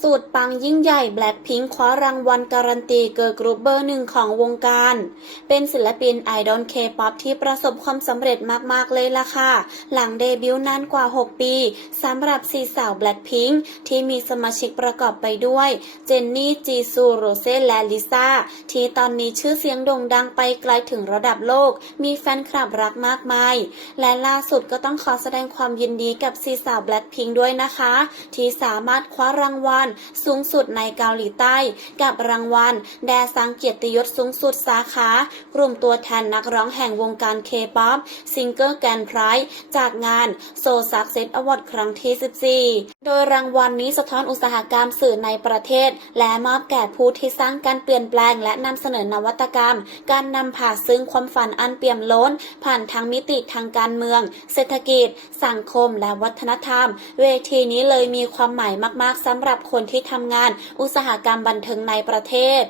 สูตรปังยิ่งใหญ่แบล็ k พิงคว้ารางวัลการันตีเกิร์ลกรุ๊ปเบอร์หนึ่งของวงการ เป็นศิลปินไอดอลเคป๊อปที่ประสบความสำเร็จมาก ๆ เลยล่ะค่ะ หลังเดบิวต์นานกว่า 6 ปีสำหรับสี่สาวแบล็ k พิงที่มีสมาชิกประกอบไปด้วย เจนนี่ จีซู โรเซ่และลิซ่า ที่ตอนนี้ชื่อเสียงโด่งดังไปไกลถึงระดับโลก มีแฟนคลับรักมากมาย และล่าสุดก็ต้องขอแสดงความยินดีกับซีสาวแบล็คพิงด้วยนะคะ ที่สามารถคว้ารางวัลสูงสุดในเกาหลีใต้ กับรางวัล แดซังเกียรติยศสูงสุดสาขา กลุ่มตัวแทนนักร้องแห่งวงการเคป๊อปซิงเกิลแกนไพรส์จากงานโซซักเซ t อวอร์ดครั้งที่ 14 โดยรางวัลนี้สะท้อนอุตสาหกรรมสื่อในประเทศ และมอบแก่ผู้ที่สร้างการเปลี่ยนแปลง และนำเสนอนวัตกรรม การนำพาซึ่งความฝันอันเปี่ยมล้น ผ่านทั้งมิติทางการเมือง เศรษฐกิจ สังคมและวัฒนธรรม เวทีนี้เลยมีความหมายมาก ๆสำหรับคนที่ทำงานอุตสาหกรรมบันเทิงในประเทศ